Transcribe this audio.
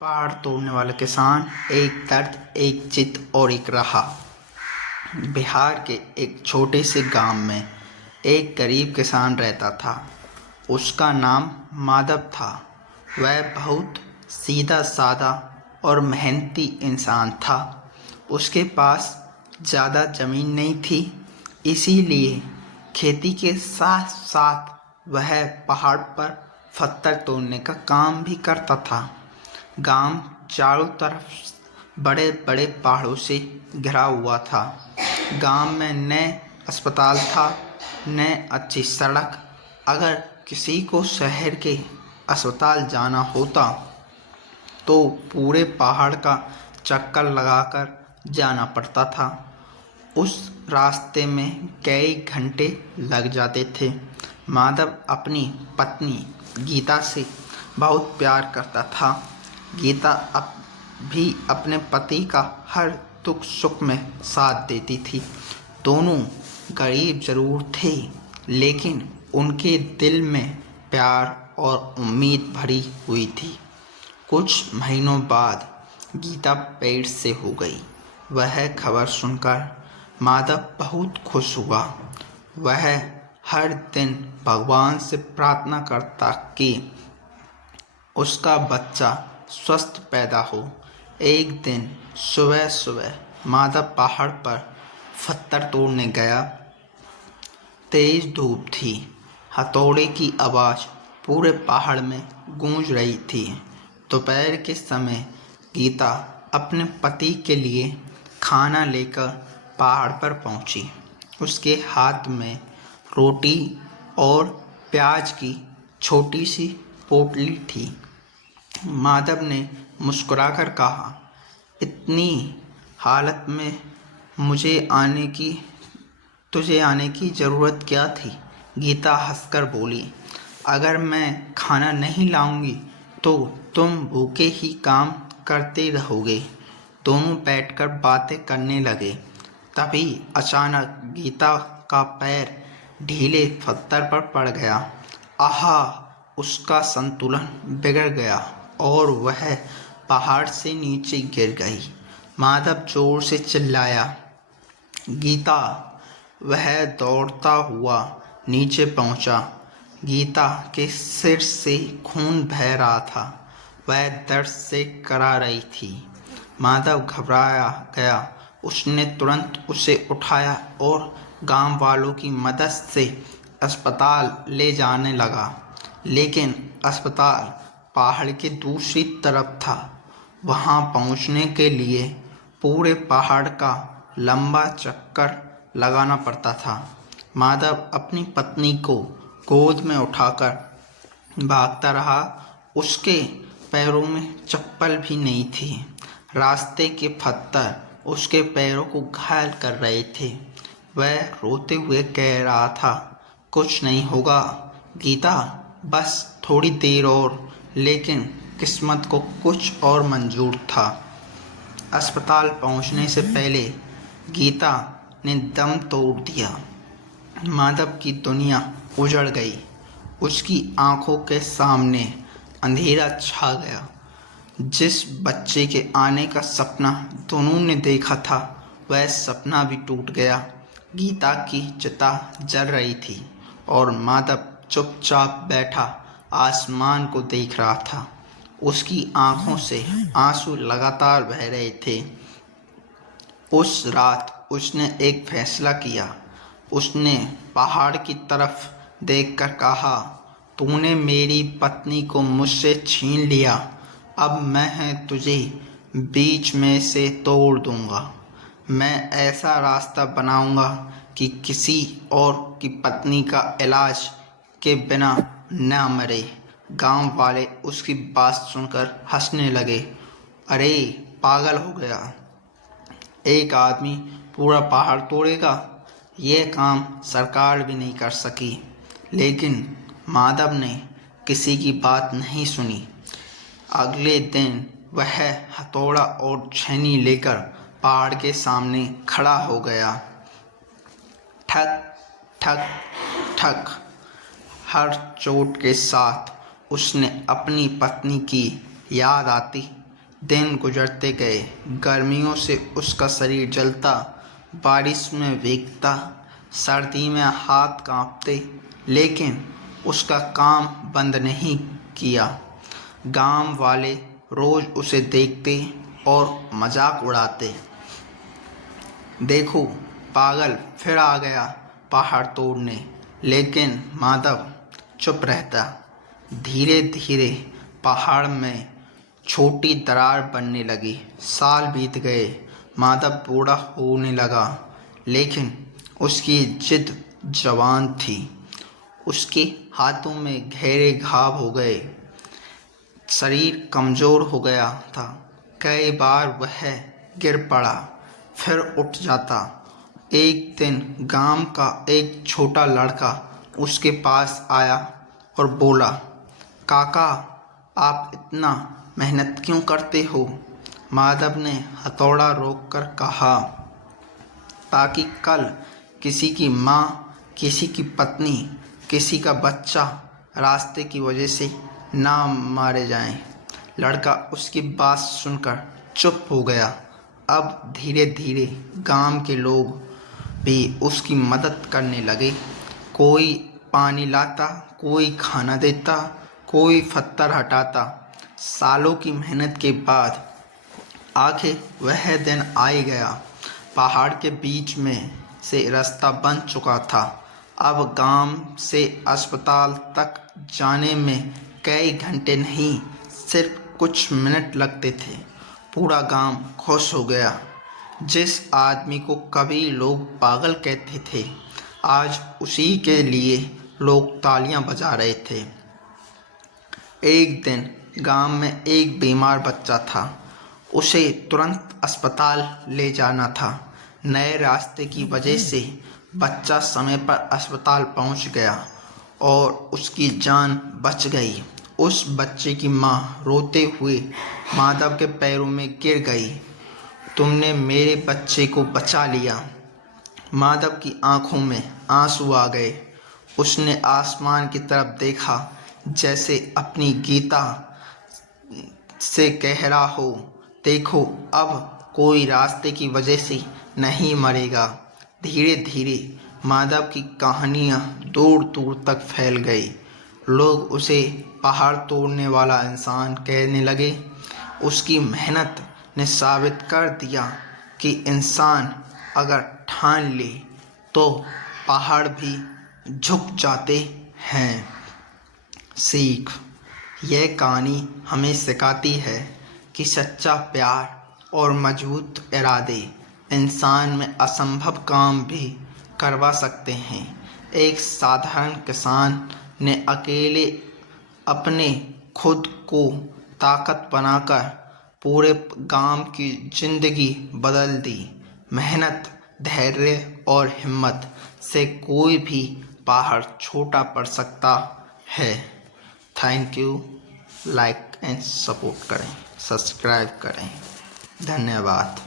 पहाड़ तोड़ने वाला किसान, एक दर्द, एक जिद और एक राह। बिहार के एक छोटे से गांव में एक गरीब किसान रहता था। उसका नाम माधव था। वह बहुत सीधा साधा और मेहनती इंसान था। उसके पास ज़्यादा ज़मीन नहीं थी, इसीलिए खेती के साथ साथ वह पहाड़ पर पत्थर तोड़ने का काम भी करता था। गांव चारों तरफ बड़े बड़े पहाड़ों से घिरा हुआ था। गांव में न अस्पताल था, न अच्छी सड़क। अगर किसी को शहर के अस्पताल जाना होता तो पूरे पहाड़ का चक्कर लगाकर जाना पड़ता था। उस रास्ते में कई घंटे लग जाते थे। माधव अपनी पत्नी गीता से बहुत प्यार करता था। गीता अब भी अपने पति का हर दुख सुख में साथ देती थी। दोनों गरीब जरूर थे, लेकिन उनके दिल में प्यार और उम्मीद भरी हुई थी। कुछ महीनों बाद गीता पेट से हो गई। वह खबर सुनकर माधव बहुत खुश हुआ। वह हर दिन भगवान से प्रार्थना करता कि उसका बच्चा स्वस्थ पैदा हो। एक दिन सुबह सुबह माधव पहाड़ पर पत्थर तोड़ने गया। तेज धूप थी। हथौड़े की आवाज़ पूरे पहाड़ में गूंज रही थी। दोपहर के समय गीता अपने पति के लिए खाना लेकर पहाड़ पर पहुंची। उसके हाथ में रोटी और प्याज की छोटी सी पोटली थी। माधव ने मुस्कुराकर कहा, इतनी हालत में तुझे आने की ज़रूरत क्या थी? गीता हंसकर बोली, अगर मैं खाना नहीं लाऊंगी तो तुम भूखे ही काम करते रहोगे। दोनों बैठकर बातें करने लगे। तभी अचानक गीता का पैर ढीले पत्थर पर पड़ गया। आहा! उसका संतुलन बिगड़ गया और वह पहाड़ से नीचे गिर गई। माधव जोर से चिल्लाया, गीता! वह दौड़ता हुआ नीचे पहुंचा। गीता के सिर से खून बह रहा था। वह दर्द से करा रही थी। माधव घबराया गया। उसने तुरंत उसे उठाया और गांव वालों की मदद से अस्पताल ले जाने लगा। लेकिन अस्पताल पहाड़ की दूसरी तरफ था। वहां पहुंचने के लिए पूरे पहाड़ का लंबा चक्कर लगाना पड़ता था। माधव अपनी पत्नी को गोद में उठाकर भागता रहा। उसके पैरों में चप्पल भी नहीं थी। रास्ते के पत्थर उसके पैरों को घायल कर रहे थे। वह रोते हुए कह रहा था, कुछ नहीं होगा गीता, बस थोड़ी देर और। लेकिन किस्मत को कुछ और मंजूर था। अस्पताल पहुंचने से पहले गीता ने दम तोड़ दिया। माधव की दुनिया उजड़ गई। उसकी आंखों के सामने अंधेरा छा गया। जिस बच्चे के आने का सपना दोनों ने देखा था, वह सपना भी टूट गया। गीता की चिता जल रही थी और माधव चुपचाप बैठा आसमान को देख रहा था। उसकी आंखों से आंसू लगातार बह रहे थे। उस रात उसने एक फैसला किया। उसने पहाड़ की तरफ देखकर कहा, तूने मेरी पत्नी को मुझसे छीन लिया, अब मैं तुझे बीच में से तोड़ दूंगा। मैं ऐसा रास्ता बनाऊंगा कि किसी और की पत्नी का इलाज के बिना न मरे। गांव वाले उसकी बात सुनकर हंसने लगे। अरे पागल हो गया, एक आदमी पूरा पहाड़ तोड़ेगा? यह काम सरकार भी नहीं कर सकी। लेकिन माधव ने किसी की बात नहीं सुनी। अगले दिन वह हथौड़ा और छेनी लेकर पहाड़ के सामने खड़ा हो गया। ठक ठक ठक, हर चोट के साथ उसने अपनी पत्नी की याद आती दिन गुजरते गए। गर्मियों से उसका शरीर जलता, बारिश में भीगता, सर्दी में हाथ कांपते, लेकिन उसका काम बंद नहीं किया। गांव वाले रोज उसे देखते और मजाक उड़ाते। देखो, पागल फिर आ गया पहाड़ तोड़ने। लेकिन माधव चुप रहता। धीरे धीरे पहाड़ में छोटी दरार बनने लगी। साल बीत गए। माधव बूढ़ा होने लगा, लेकिन उसकी जिद जवान थी। उसके हाथों में गहरे घाव हो गए, शरीर कमज़ोर हो गया था। कई बार वह गिर पड़ा, फिर उठ जाता। एक दिन गांव का एक छोटा लड़का उसके पास आया और बोला, काका, आप इतना मेहनत क्यों करते हो? माधव ने हथौड़ा रोककर कहा, ताकि कल किसी की माँ, किसी की पत्नी, किसी का बच्चा रास्ते की वजह से ना मारे जाएं। लड़का उसकी बात सुनकर चुप हो गया। अब धीरे धीरे गांव के लोग भी उसकी मदद करने लगे। कोई पानी लाता, कोई खाना देता, कोई पत्थर हटाता। सालों की मेहनत के बाद आखिर वह दिन आ ही गया। पहाड़ के बीच में से रास्ता बन चुका था। अब गांव से अस्पताल तक जाने में कई घंटे नहीं, सिर्फ कुछ मिनट लगते थे। पूरा गांव खुश हो गया। जिस आदमी को कभी लोग पागल कहते थे, आज उसी के लिए लोग तालियां बजा रहे थे। एक दिन गांव में एक बीमार बच्चा था। उसे तुरंत अस्पताल ले जाना था। नए रास्ते की वजह से बच्चा समय पर अस्पताल पहुंच गया और उसकी जान बच गई। उस बच्चे की माँ रोते हुए माधव के पैरों में गिर गई। तुमने मेरे बच्चे को बचा लिया। माधव की आंखों में आंसू आ गए। उसने आसमान की तरफ देखा, जैसे अपनी गीता से कह रहा हो, देखो, अब कोई रास्ते की वजह से नहीं मरेगा। धीरे धीरे माधव की कहानियाँ दूर दूर तक फैल गई। लोग उसे पहाड़ तोड़ने वाला इंसान कहने लगे। उसकी मेहनत ने साबित कर दिया कि इंसान अगर ठान ले तो पहाड़ भी झुक जाते हैं। सीख: यह कहानी हमें सिखाती है कि सच्चा प्यार और मजबूत इरादे इंसान में असंभव काम भी करवा सकते हैं। एक साधारण किसान ने अकेले अपने खुद को ताकत बनाकर पूरे गांव की जिंदगी बदल दी। मेहनत, धैर्य और हिम्मत से कोई भी पहाड़ छोटा पड़ सकता है। Thank you. Like and support करें, सब्सक्राइब करें। धन्यवाद।